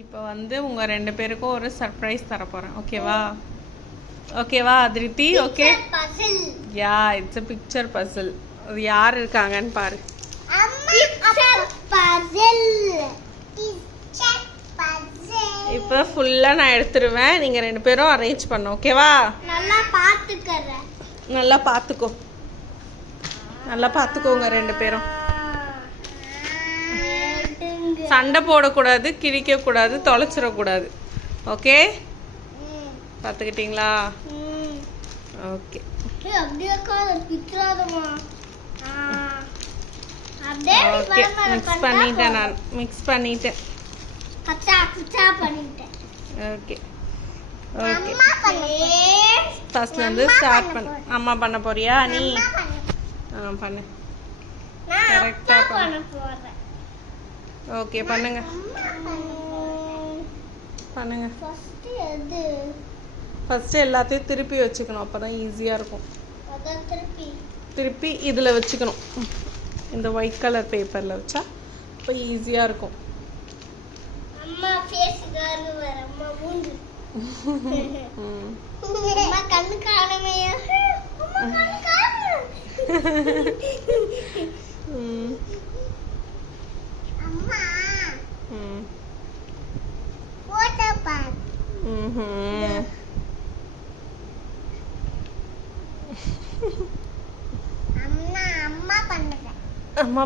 இப்போ வந்து உங்க 2 பேருக்கும் ஒரு சர்ப்ரைஸ் தர போறேன். ஓகேவா? ஓகேவா அதிருதி? Okay. Yeah, it's a picture puzzle. அது யார் இருக்காங்கன்னு பாரு. Picture puzzle. Picture puzzle. இப்போ ஃபுல்லா நான் எடுத்துருவேன். நீங்க 2 பேரும் அரேஞ்ச் பண்ணு. ஓகேவா? நல்லா பாத்துக்கறேன். நல்லா பாத்துக்கோ. நல்லா பாத்துக்கோங்க 2 பேரும். சண்டை போடக்கூடாது, கிழிக்கக்கூடாது, தொலைச்சிடக்கூடாது. ஓகே? பார்த்துக்கிட்டீங்களா? ஓகே. அப்படியே பிக்சராதமா. ஓகே, மிக்ஸ் பண்ணிட்டேன் நான். மிக்ஸ் பண்ணிட்டேன். கச்சா பண்ணிட்டேன். Okay okay. அம்மா பண்ணே. ஃபர்ஸ்ட்ல இருந்து ஸ்டார்ட் பண்ணு. அம்மா பண்ண போறியா நீ? பண்ணு. நான் கரெக்ட்டா பண்ண போறேன். ஓகே, பண்ணுங்க. பண்ணுங்க. ஃபர்ஸ்ட் எது? ஃபர்ஸ்ட் எல்லாத்தையும் திருப்பி வச்சுக்கணும். அப்பதான் ஈஸியா இருக்கும். அத திருப்பி இதுல வச்சுக்கணும். இந்த ஒயிட் கலர் பேப்பர்ல வச்சா அப்ப ஈஸியா இருக்கும். அம்மா ஃபேஸ் கார்டு வர அம்மா மூஞ்சி. அம்மா கண்ணு காணமே. அம்மா கண்ணு காணு. அம்மா போட்டோ பார். அம்மா பண்ணுங்க. அம்மா